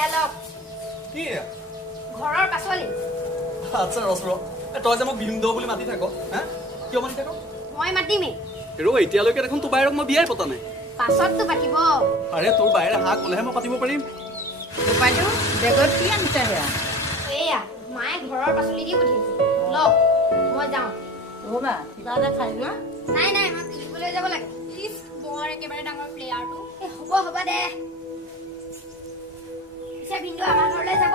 এয়া লওক কি ঘৰৰ পাচলি আচ্ছা ৰস তই যে মোক বিহুম দৌ বুলি মাতি থাক হা কিয় মাতি থাক মই মাতিমেই ৰ এতিয়ালৈকে দেখোন তোৰ বাইৰক মই বিয়াই পতা নাই পাছততো পাতিব আৰে তোৰ বাইৰে হাক ক'লেহে মই পাতিব পাৰিম বাইদেউ বেগত কি আনিছা সেয়া এয়া মায়ে ঘৰৰ পাচলি দি পঠিয়াইছে লওক মই যাওঁ ৰ'বা কিবা এটা খাই যোৱা নাই নাই মই খেলিবলৈ যাব লাগে প্লিজ বৰ একেবাৰে ডাঙৰ প্লেয়াৰটো হ'ব দে পিছে ভিনদেউ আমাৰ ঘৰলৈ যাব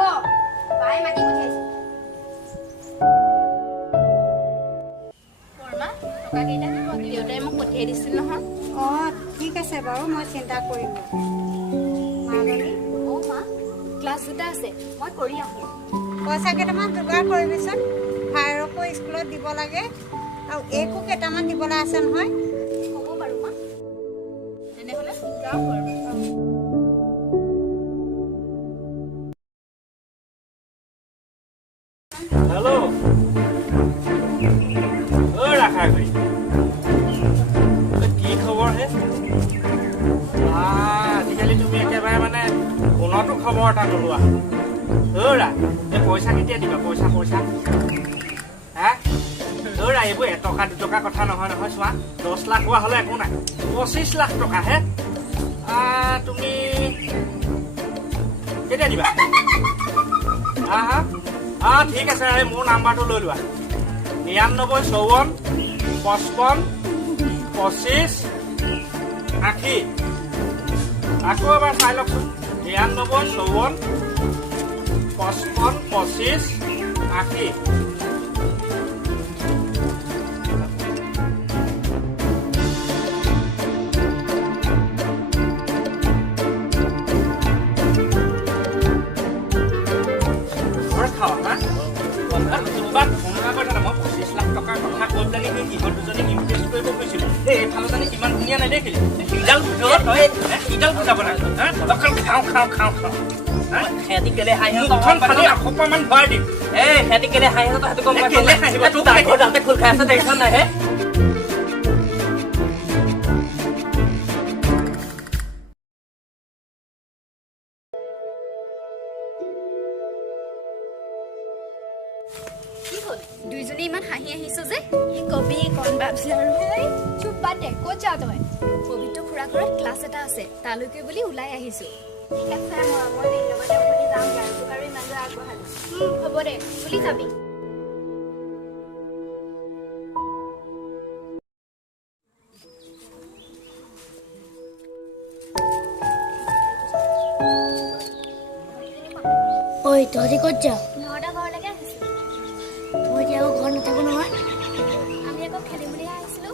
বাই মাতি পঠিয়াইছে বৰমা টকা কেইটা দেউতাই মোক পঠিয়াই দিছিল নহয় অঁ ঠিক আছে বাৰু মই চিন্তা কৰিম মাজনী অ' মা ক্লাছ দুটা আছে মই কৰি আহোঁ পইচা কেইটামান যোগাৰ কৰিবিচোন ভাইৰকো স্কুলত দিব লাগে আৰু এইকো কেইটামান দিবলৈ আছে নহয় হ'ব বাৰু মা তেনেহ'লে যাওঁ বৰমা হেল্ল' ৰাখা গৈ কি খবৰ হে আজিকালি তুমি একেবাৰে মানে ফোনতো খবৰ এটা নোলোৱা ৰা এই পইচা কেতিয়া দিবা পইচা হা ৰা এইবোৰ এটকা দুটকা কথা নহয় চোৱা 10 লাখ হোৱা হ'লে একো নাই 25 লাখ টকা হে তুমি কেতিয়া দিবা ঠিক আছে মোৰ নাম্বাৰটো লৈ লোৱা 9954 55 25 80 আকৌ এবাৰ চাই লওকচোন 9954 55 25 80 ইমান ধুনীয়া নেদেখিলি সিডাল ভিতৰত সিডাল বুজাব নাই খাওঁ সিহঁতি কেলে হাঁহিখন খালি অকণমান ভৰাই দিম সিহঁতি কেলে হাঁহি সেইটো গম পাই খোল খাই আছে দেখিছ নাই হে দুইজনী ইমান হাঁহি আহিছো যে কি কবি কণ ভাবছি আৰু চুপ বাদ দে ক'ত যাৱ তই পবিত্ৰ খুৰা ঘৰত ক্লাছ এটা আছে তালৈকে বুলি ওলাই আহিছো ঠিক আছে মই দেই লগতে উভতি যাম আৰু ইমান দূৰ আগবঢ়ালো হ'ব দে চলি যাবি ঐ তহঁতি ক'ত যাৱ নটা ঘৰলৈকে আহিছো মই এতিয়া আকৌ ঘৰত নাথাকো নহয় আমি আকৌ খেলিম বুলি আহিছিলো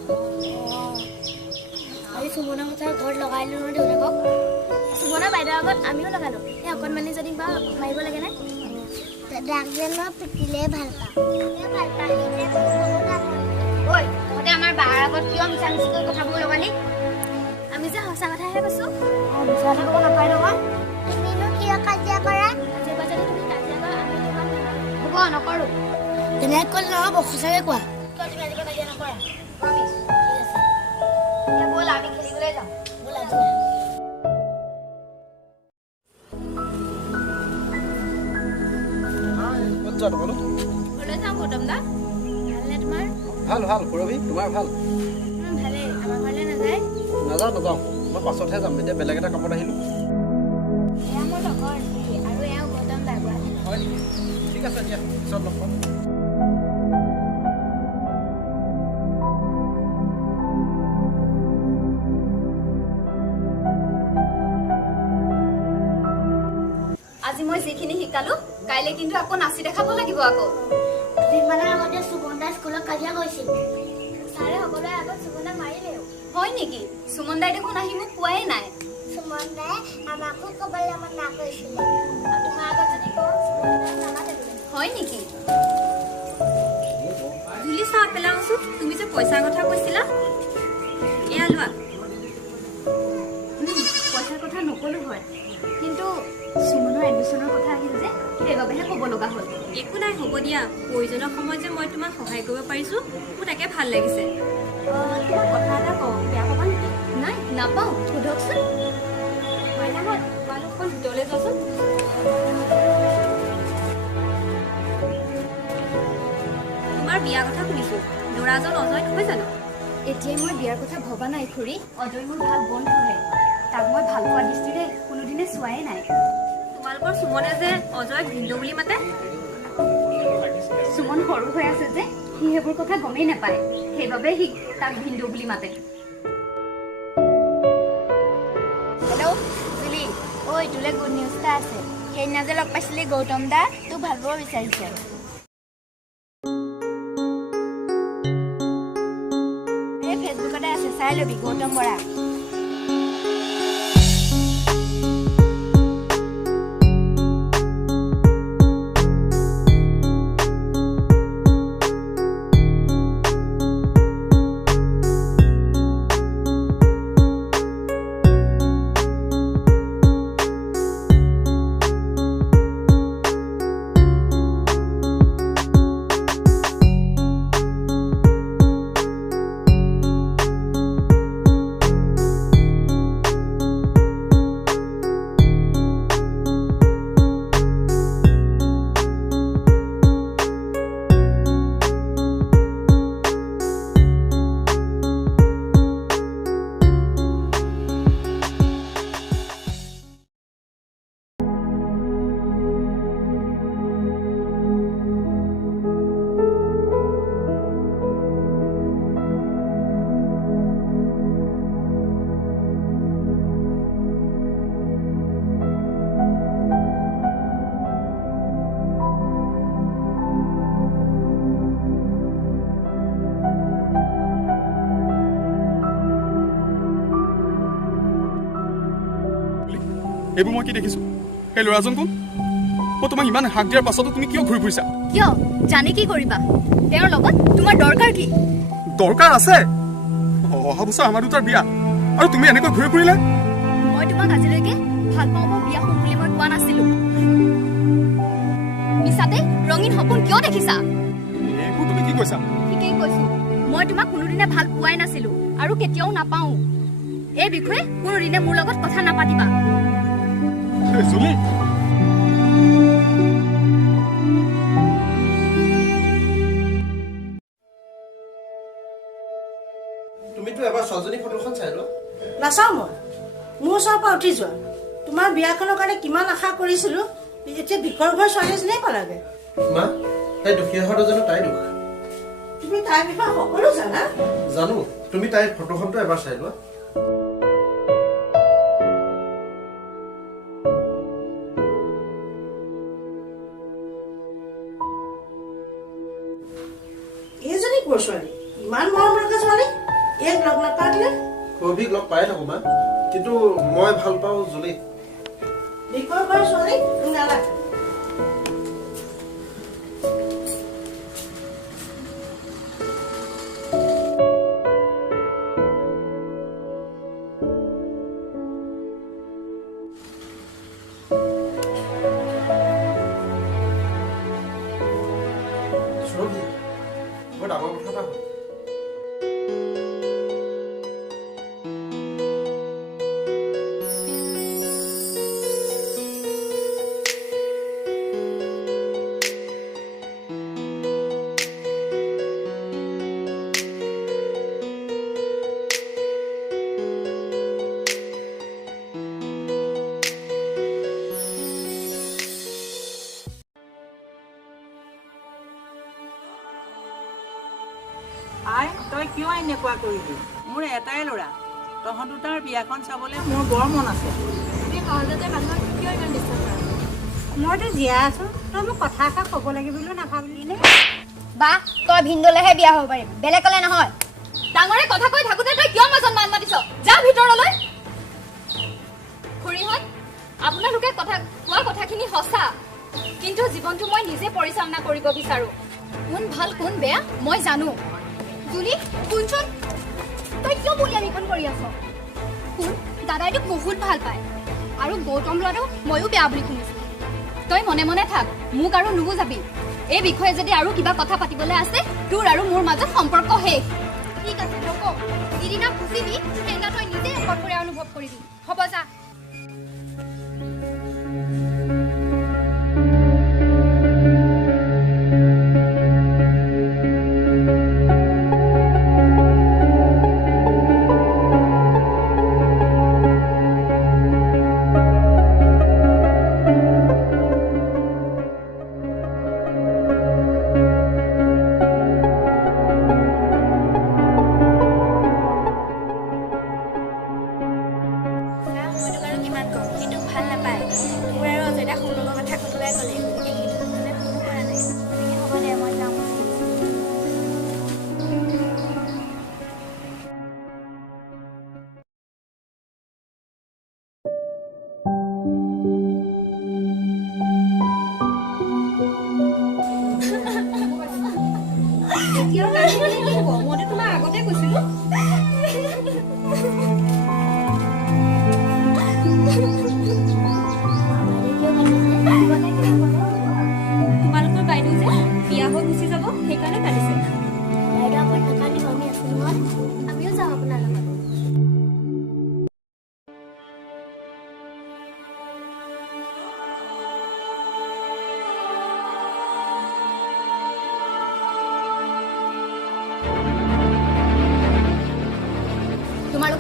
আজি সুমনৰ কথা ঘৰত লগাই দিলোঁ নহয় দেউতাকক সুমনৰ বাইদেউৰ আগত আমিও লগালো এই অকণমানি যদি বা মাৰিব লাগে নাই দাগজনৰ পিটিলে ভাল পাওঁ ঐ তহঁতে আমাৰ বাৰ আগত কিয় মিছা মিছিকৈ কথাবোৰ লগালি আমি যে সঁচা কথাহে কৈছো মিছা কথা ক'ব নাপায় নহয় তুমিনো কিয় কাজিয়া কৰা আজিৰ পৰা যদি তুমি কাজিয়া কৰা আমি তোমাক হ'ব নকৰো তেনেকৈ ক'লে নহ'ব সঁচাকৈ কোৱা কিয় তুমি আজিকৈ কাজিয়া নকৰা প্ৰমিছ ঠিক আছে এতিয়া ব'ল আমি খেলিবলৈ যাওঁ ব'লা ক'ত যোৱা তোমালোক ঘৰলৈ যাওঁ গৌতম দা ভালনে তোমাৰ ভাল সুৰভি তোমাৰ ভাল ভালেই আমাৰ ঘৰলৈ নাযায় নাযাওঁ মই পাছতহে যাম এতিয়া বেলেগ এটা কামত আহিলোঁ এয়া মোৰ লগৰ আৰু এয়াও গৌতম দাৰ গুৱাহাটী হয় নেকি ঠিক আছে দিয়া পিছত লগ পাম আজি মই যিখিনি শিকালো কাইলৈ কিন্তু আকৌ নাচি দেখাব লাগিব আকৌ দুদিনমানৰ আগতে সুমন দাই স্কুলত কাজিয়া কৰিছিল ছাৰে সকলোৰে আগত সুমনদাক মাৰিলেও হয় নেকি সুমন দাই দেখোন আহি মোক কোৱাই নাই সুমন দাই আমাকো ক'বলৈ মানা কৰিছিলে তোমাৰ আগত যদি কওঁ হয় নেকি জুলি চাহ পেলাওঁচোন তুমি যে পইচাৰ কথা কৈছিলা এয়া লোৱা পইচাৰ কথা নকলো হয় কিন্তু সুমনৰ এডমিশ্যনৰ কথা আহিল যে সেইবাবেহে ক'ব লগা হ'ল একো নাই হ'ব দিয়া প্ৰয়োজনৰ সময়ত যে মই তোমাক সহায় কৰিব পাৰিছোঁ মোৰ তাকে ভাল লাগিছে তোমাক কথা এটা কওঁ বেয়া পাবা নেকি নাই নাপাওঁ সোধকচোন মাইনাহঁত তোমালোক অকল ভিতৰলৈ যোৱাচোন। তোমাৰ বিয়াৰ কথা শুনিছো, ল'ৰাজন অজয় নহয় জানো? এতিয়াই মই বিয়াৰ কথা ভবা নাই খুৰী। অজয় মোৰ ভাল বন্ধুহে, তাক মই ভাল পোৱা দৃষ্টিৰে কোনোদিনে চোৱাই নাই। তোমালোকৰ সুমনে যে অজয়ক ভিন্দু বুলি মাতে। সুমন সৰু হৈ আছে যে সি সেইবোৰ কথা গমেই নাপায়, সেইবাবে সি তাক ভিন্দু বুলি মাতে। হেল্ল' জুলি, ঐ তোলৈ গুড নিউজ এটা আছে। সেইদিনা যে লগ পাইছিলি গৌতম দা তোক ভাল পাব বিচাৰিছে। এই ফেচবুকতে আছে, চাই ল'বি, গৌতম বৰা। এইবোৰ মই কি দেখিছোঁ? সেই ল'ৰাজন কোন? মই তোমাক ইমান হাক দিয়াৰ পাছতো তুমি কিয় ঘূৰি ফুৰিছা? কিয়? জানি কি কৰিবা? তেওঁৰ লগত তোমাৰ দৰকাৰ কি? দৰকাৰ আছে। অহা বছৰ আমাৰ দুটাৰ বিয়া, আৰু তুমি এনেকৈ ঘূৰি ফুৰিলে? মই তোমাক আজিলৈকে ভাল পাওঁ মই বিয়া হ'ম বুলি মই কোৱা নাছিলো। মিছাতে ৰঙীন সপোন কিয় দেখিছা? এইবোৰ তুমি কি কৈছা? ঠিকেই কৈছো, মই তোমাক কোনোদিনে ভাল পোৱাই নাছিলো আৰু কেতিয়াও নাপাওঁ। এই বিষয়ে কোনোদিনে মোৰ লগত কথা নাপাতিবা। জুলি, তুমিতো এবাৰ ছোৱালীজনী ফটোখন চাই লোৱা। নাচাওঁ মই, মোৰ ওচৰৰ পৰা উঠি যোৱা। তোমাৰ বিয়াখনৰ কাৰণে কিমান আশা কৰিছিলো, এতিয়া বিকৰ ঘৰ ছোৱালী এজনীয়ে পালাগে। মা, তাই দুখীয়া হোৱাটো জানো তাই দুখ? তুমি তাইৰ বিষয়ে সকলো জানা? জানো, তুমি তাইৰ ফটোখনটো এবাৰ চাই লোৱা। এইজনী ক'ৰ ছোৱালী? ইমান মৰম লগা ছোৱালী, এক লগ নাপাতিলে? সৌভিক লগ পাই থাকো মা, কিন্তু মই ভাল পাওঁ জুলি। বিকৰ ঘৰ ছোৱালী তুমি নালাগে। বৰ ডাঙৰ কথা এটা হ'ল। আই, তই কিয় এনেকুৱা কৰিলি? মোৰ এটাই ল'ৰা, তহঁত দুটাৰ বিয়াখন চাবলৈ মোৰ বৰ মন আছে। মইতো জীয়াই আছো, তই মোক কথা এষাৰ ক'ব লাগিব বুলি নাভাবিলি নে? বা তই ভিন্দলৈহে বিয়া হ'ব পাৰিবি, বেলেগলে নহয়। ডাঙৰে কথা কৈ থাকোতে তই কিয় মাজত মান মাতিছ? যা ভিতৰলৈ। খুৰীহঁত, আপোনালোকে কোৱা কথাখিনি সঁচা, কিন্তু জীৱনটো মই নিজে পৰিচালনা কৰিব বিচাৰো। কোন ভাল কোন বেয়া মই জানো। জুলি, শুনচোন, তই কিয় বুলি আমি কোন কৰি আছ? শুন, দাদাই তোক বহুত ভাল পায়, আৰু গৌতম ল'ৰাটো ময়ো বেয়া বুলি শুনিছো। তই মনে মনে থাক, মোক আৰু নুবুজাবি। এই বিষয়ে যদি আৰু কিবা কথা পাতিবলৈ আছে, তোৰ আৰু মোৰ মাজত সম্পৰ্ক শেষ। ঠিক আছে, নকওঁ। যিদিনা বুজিবি সেইদিনা তই নিজে অকলশৰে অনুভৱ কৰিবি। হ'ব যা।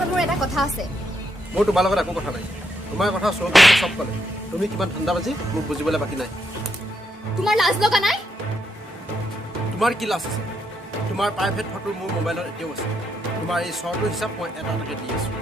লগত মোৰ এটা কথা আছে মোৰ তোমাৰ লগত একো কথা নাই তোমাৰ কথা চৌধুৰীয়ে চব ক'লে তুমি কিমান ঠাণ্ডাবাজি মোক বুজিবলৈ বাকী নাই তোমাৰ লাজ লগা নাই তোমাৰ কি লাজ আছে তোমাৰ প্ৰাইভেট ফটো মোৰ মোবাইলত এতিয়াও আছে তোমাৰ এই শ্বৰ্টৰ হিচাপ মই এটা এটাকৈ দি আছোঁ